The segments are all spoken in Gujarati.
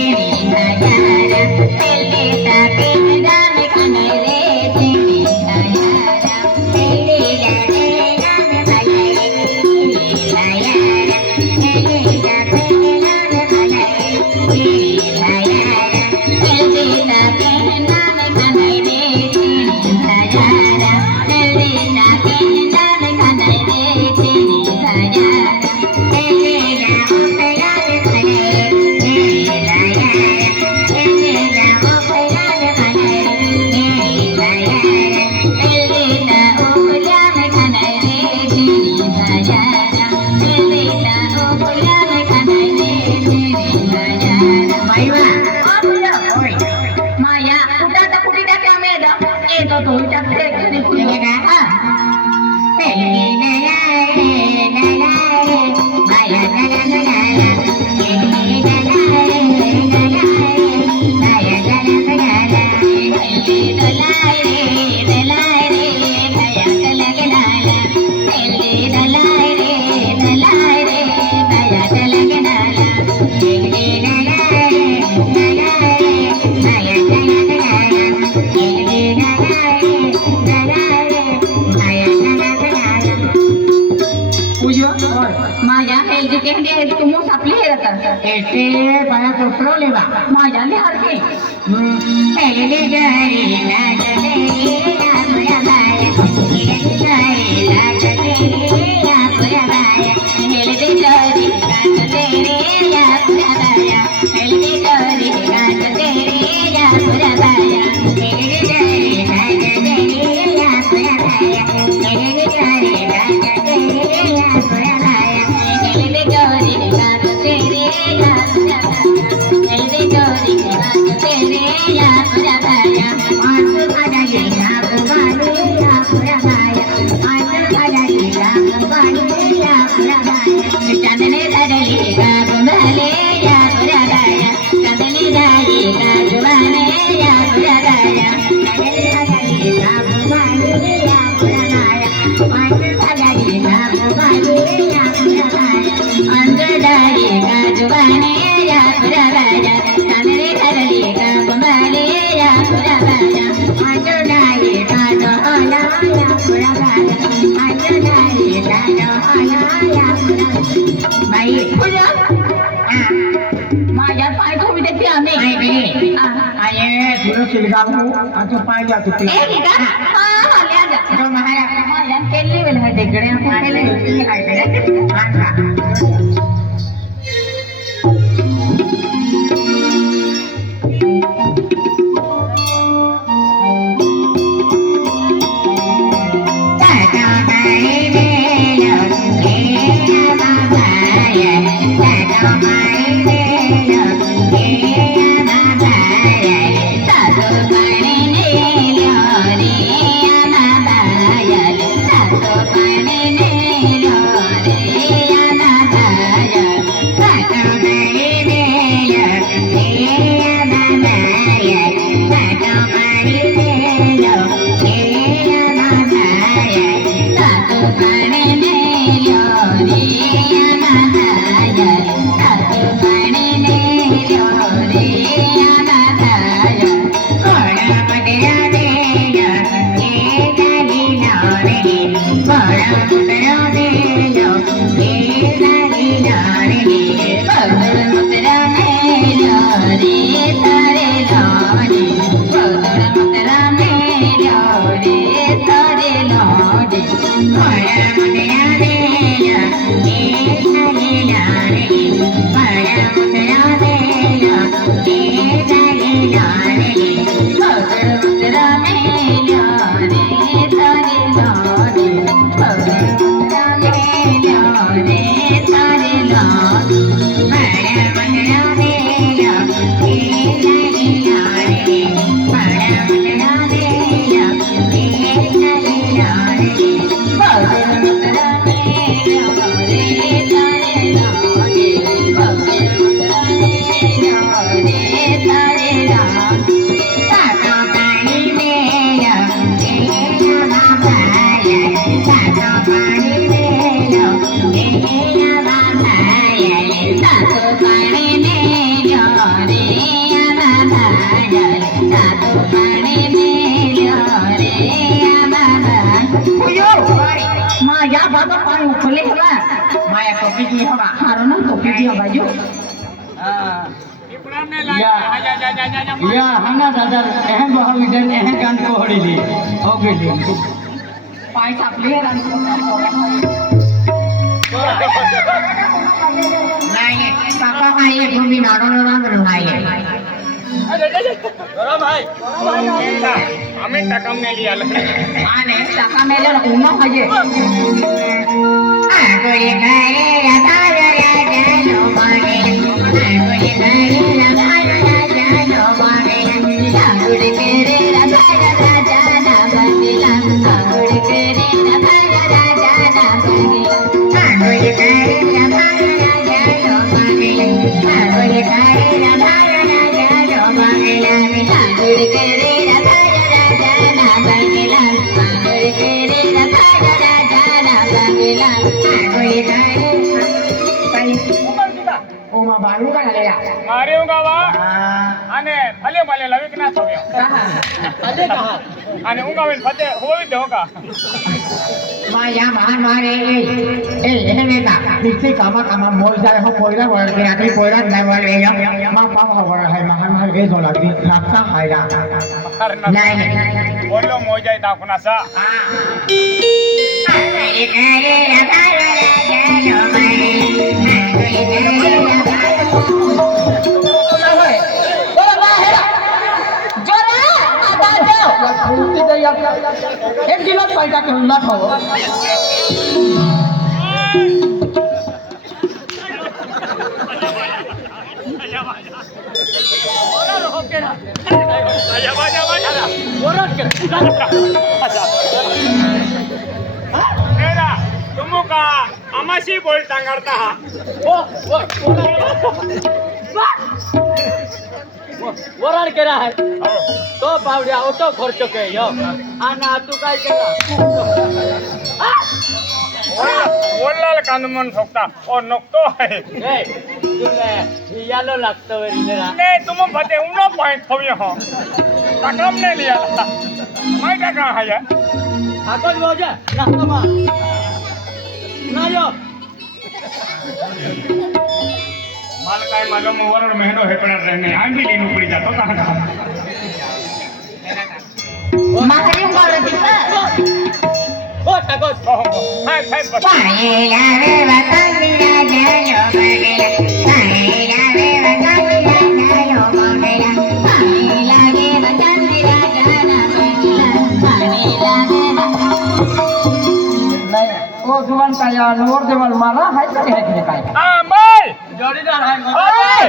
ಕಿಡಿನ ದಾರ ಮೇಲೆ જેને તુમો સાપલી હતા એટલે પાયા કપડો લેવા. મજા લે હરકે એલે ગરી ના જલે. Yeah. અમે આયે થોડો સિલગાવું આજો પાઈ જા તું એ દીકા હા હા લે જા જો મહારાજમાં જન કેલી વેલ હટે ગણે આ કેલી હટે આ I am એટલે હવે હારો ન તો કે આ બાજુ હા યા હાના દાદા એહ બહાવિદન એહ ભૂમિ નાડો રંગ અમે ટકા મેલી આને ટકા મેલે ઉનો હજે આગોય કરે રાધાય લેયા મારે હું આ અને ભલે ભલે લવિક ના છોડ્યો અને હું ગાવીને ફતે હોવી દો કા માયા મહાન મારે એ એને મેકા નિશ્ચય કામા કામા મોલ જાય હો પોયરા વળ કે આખી પોયરા ના વળ એ માં પામ હવળ હે મહાન મહાન એ જોલા દી અરે ના નહીં બોલો મોજાઈ દાખના સા એ કરે રાધા રાજાનો મારે આગોય કરે જો एक गिलास पाइटा के ना खाओ मेरा तुम का आमाशी बोलता करता वरण केला आहे तो पावड्या होतो खर्च के यो आणि तू काय केला बोलला कांद म्हणून ठोकता ओ नकतो आहे यालो लागतो नाही तुम फते उनो पॉइंट थोडी हो टाकम नहीं लिया माहिती का हा या आपण बोजा टाकमा નાયો. માલકાઈ માં ગમો વરણ મહિનો હેપડા રહે નહીં. આંબી લઈને ઉપડી જા તો કા મારી મારતી ઓ ઠાકોર. હાય હાય પાણી લાવે વતન રાજા યો બગલા પાણી લાવે વતન O zaman kaya luar zaman mana hai kaya hai kaya kaya. Amal. Jadi dah hai. Amal.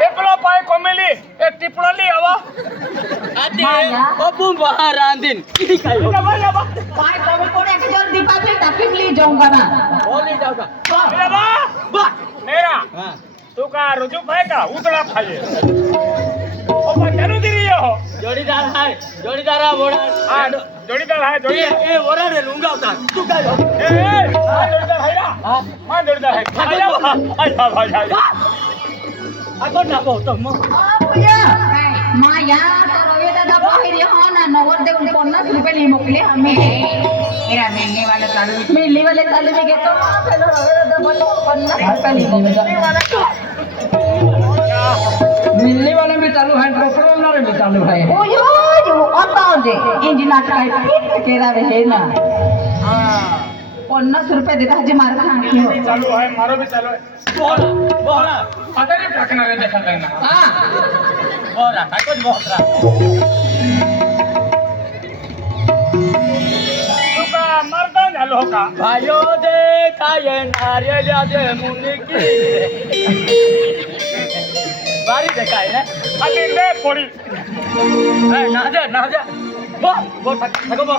એક લો પાય કોમેલી એ ભાઈ કા ઉતળા ખાઈએ ઓપા ચાલુ થઈ રહ્યો જોડીદાર હાય જોડીદાર. આ બોડા હા જોડીદાર હાય. જોડી એ રૂપિયા લઈ અમે એરા મેલને વાલે ચાલુ મેલને વાલે ચાલુ મે કે તો રૂપિયા લઈ मिलने वाले भी चालू है पकड़ने वाले में चालू है ओ यो यो आता दे इंजिना काय फिट केला रे हे ना पन्नास रुपये देता हजे मार सांगितलं चालू है मारो बी चालू आहे बोला बोला आता रे टाकणार आहे देखा काय ना हां बोला टाकत बोला तुका मर्दा झालो का भायो दे काय नारे की ಕಾಯಿಲೆ ಅಲ್ಲಿಂದೇ ಕೊಡಿ ನಾಜ ನಾಜ ಬೋ ಬೋ ತಗೋ ಬೋ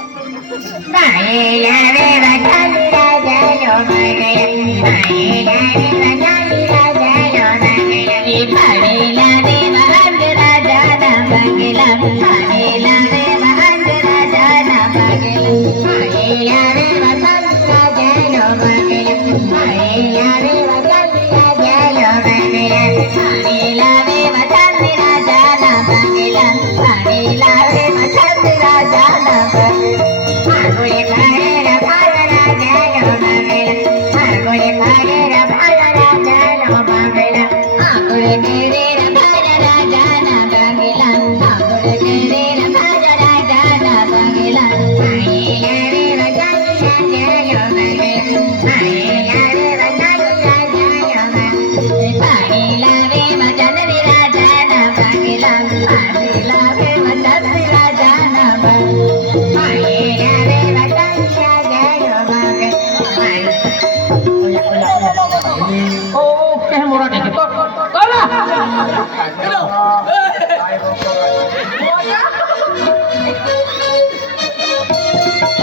ಬಾಗಿಲ Hare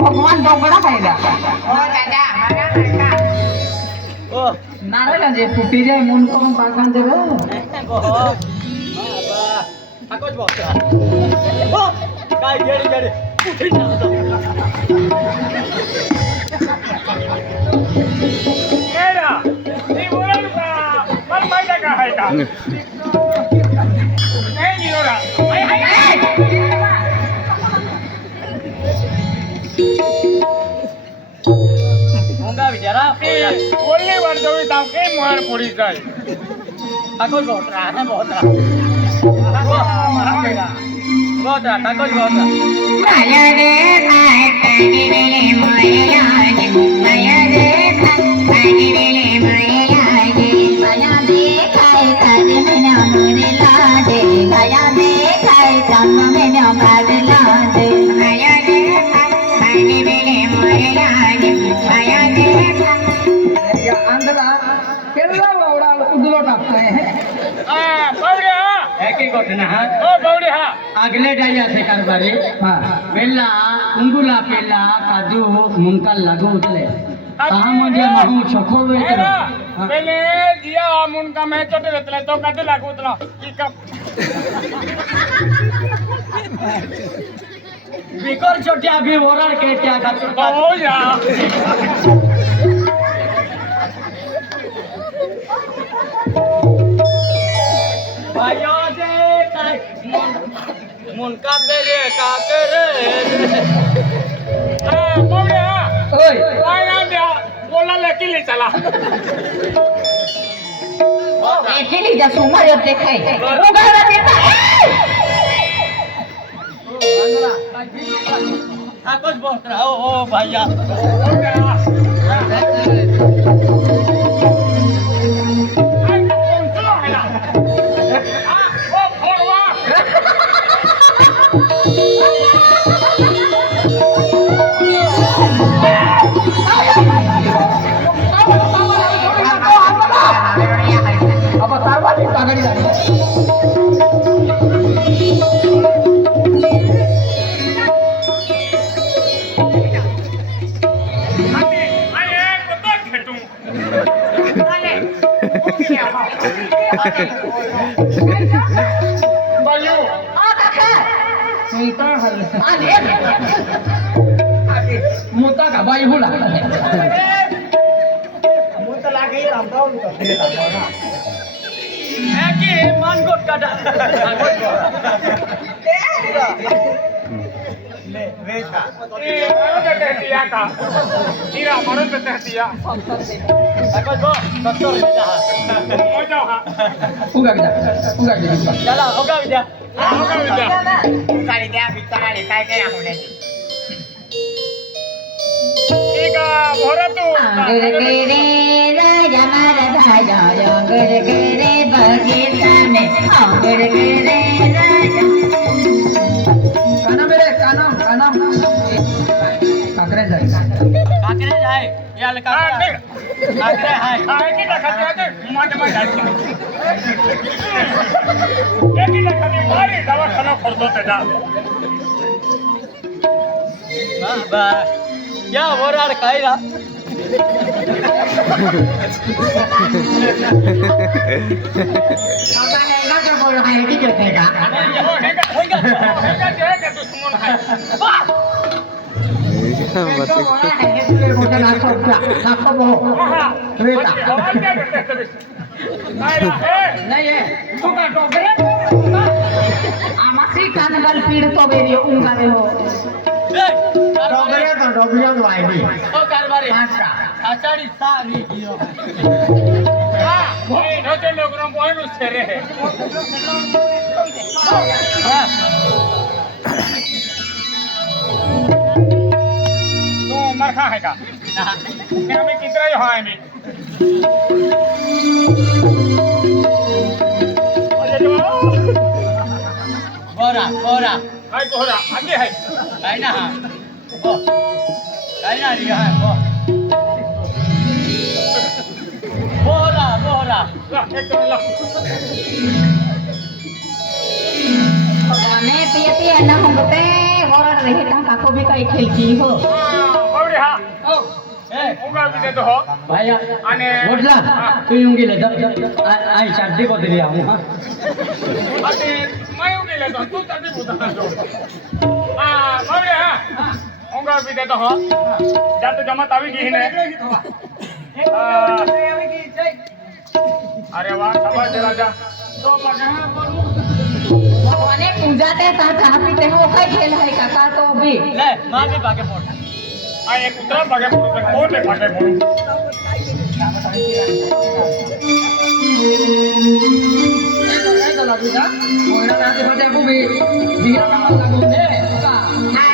ભગવાન ઢોકળા ખાઈ રહ્યા નારાયણ જે ફૂટી જાય મન કોણ પાકણ જવે આકોજ બોક્સ ઓ કાઈ ગેડી ગેડી ફૂટી ના એરા ની બોલન પા મન માઈડા કા હાઈતા નહીં નીરોડા આય આય આય જરા બોલની વાત કરું તાવ કે મોર પડી જાય. આખો ગોતરા ને ગોતરા ગોતરા ઠાકોર ગોતરા ಕೊಟ್ಟನ ಆಗ್ಲೇ ಡೈ ಆಸೆ ಕಾರ್ಬಾರಿ ಬೆಲ್ಲ ಉಂಗುಲ ಬೆಲ್ಲ ಕಾಜು ಮುಂಕಲ್ ಲಗುತ್ತಲೆ ತಾಮಂಜೆ ಮಹು ಚಕೋವೆ ಬೆಲೆ ದಿಯಾ ಮುಂಕ ಮೇ ಚಟೆ ರತ್ಲೆ ತೋ ಕತೆ ಲಗುತ್ತಲ ಇಕ बिकर छोटिया भी ओरर के क्या का ओ या भाइयों मुनका पेरे का करे काय ना द्या बोलायला केली चला केली द्या सोमवार येते काय आकोच बोल ओ ओ भैया ಮುತ್ತಾಗ ಬಾಯಿ ಹುಳ ಮಾನ್ಕೋಟ್ ಕಾಟ Venga. Mira, mano que te siaca. Akan bo, doktor kita. ચાલે કાકરા કાકરા હા. કેટલા ખાતે આજે માટે માટે એ કેટલા ખાતે? મારી દવાખાના ખર્ચો તે જા. બા. યા વરાડ કાયરા બોલો હા એટી કે કે કા আমাকে কানগাল পিড় তবে রে উঙ্গারে হো ডগরে তো ডগরে তো আইবি ও কারবারে আচ্ছা আচারি সা নি গিও হ্যাঁ ওই নজর লোকরম বয়নু ছেড়ে হ্যাঁ मार खा है का मेरा भी कितना ही हाँ में बोरा बोरा हाय बोरा आगे है है ना हाँ ओ है ना रिया है ओ बोरा बोरा ला एक तो ला मैं पियती है ना हम बते बोरा नहीं था काको भी का एक खेल की हो ભાઈ અને બોટલા તું ઊંઘી લે આ આ ચાટી બદલી આવું હા અને મેં ઊંઘી લેતો. તું ચાટી પોતા જો. હા, બાવડી હા. ઊંઘાવી દેતો હો. જાતે જમાત આવી ગઈ ને હા. અરે વાહ શાબાશ છે રાજા તો પગા બોલું અને પૂજા તે તા ચા પીતે હો કઈ ખેલ હે કાકા તો બી લે માં બી ભાગે પોટ આ એક ઉતરા ભાગે પડું છે કોને ભાગે પડું આ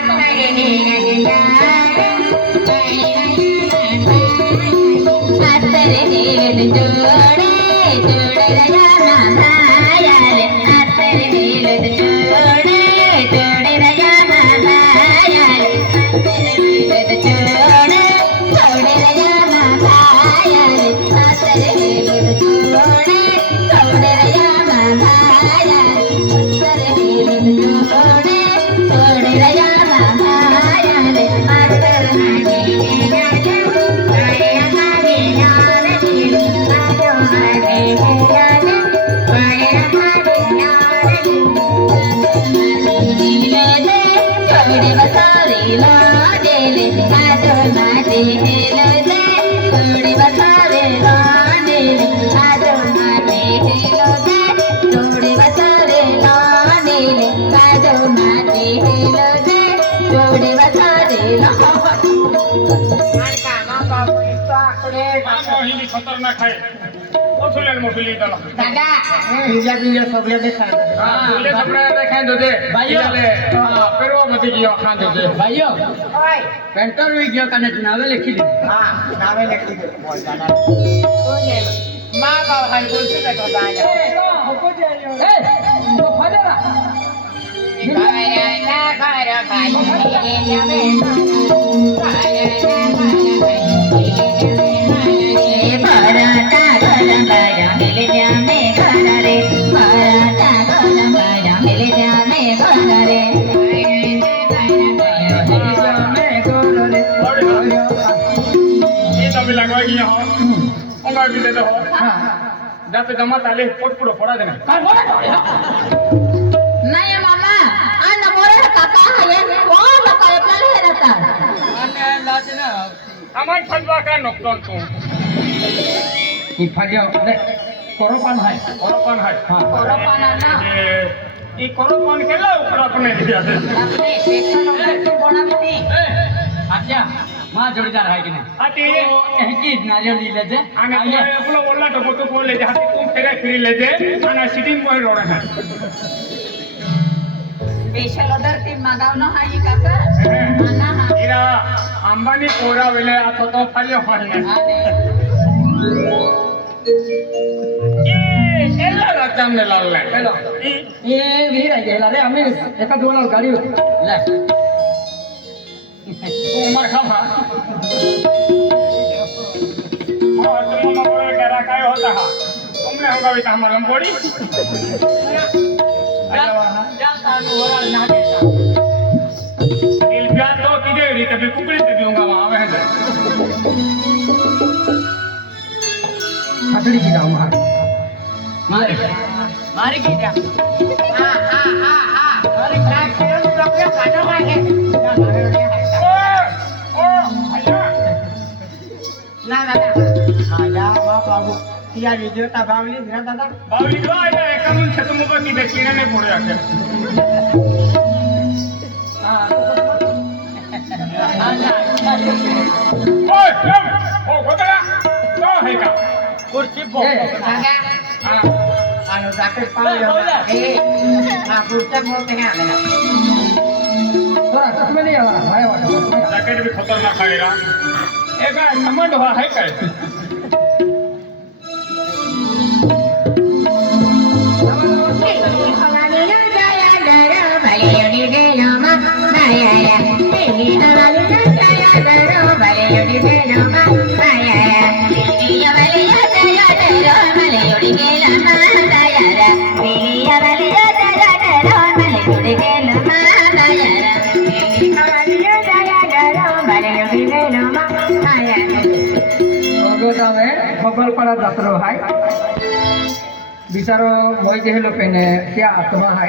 ખતરનાક ખાય ઓછું મોટું લીધા દાદા બીજા બીજા સગલે દેખાય બોલે સપડા हो उंगा भी दे दो हो जाते जमा ताले पोट पुड़ो फोड़ा देना আমার ফজবা কা নকটন তু ઈ ફાગ્યો લે કોરોપાન હાય કોરોપન હાય હા કોરોપાના ના એ ઈ કોરોપન કેલા ઉપર આપણે દિયા છે આપણે પેશન તો બનાવતી એ આચ્યા માં જોડીદાર હાય કે નહીં આતી તો એકી નારિયેળ લઈ લેજે આને તો પેલો ઓલા તો મોટો બોલ લેજે હાથી તું ફેરે ફરી લેજે અને સિટિંગ પર રોડે స్పెషల్ ఆర్డర్ కి మగావన హాయి కాక మనా హాయిరా అంబాని కోరా వెళ్ళే ఆ తో ఫలి ఫలి ఏ వీర గేలారే అమ్మే ఎక్క దూరం గాడి లే उमर खामा और तुम मगोरे करा काय होता हा तुमने होगा भी तो हमारा लंबोड़ी જાતાનું વરાળ ના દેતા દિલ પ્યાર આવે છે ખાતડી કીધા માર મારે કીધા હા હા હા હા અરે કાક ના ના ના હા જા બાપા या रेडिओ ता बावली घ्या दादा बावली जो आहे एका म्हणून छत मुख की देखील नाही पुढे राखेल खुर्ची आणि जाकेट पुढच्या मुळे नाही आलेला जाकेट बी खतरनाक आहे का एक काय समंड व्हा आहे काय ગોપાલપાડા દાતરો હાય બિચારો હોય ગયેલો પેને ત્યાં આત્મા હાય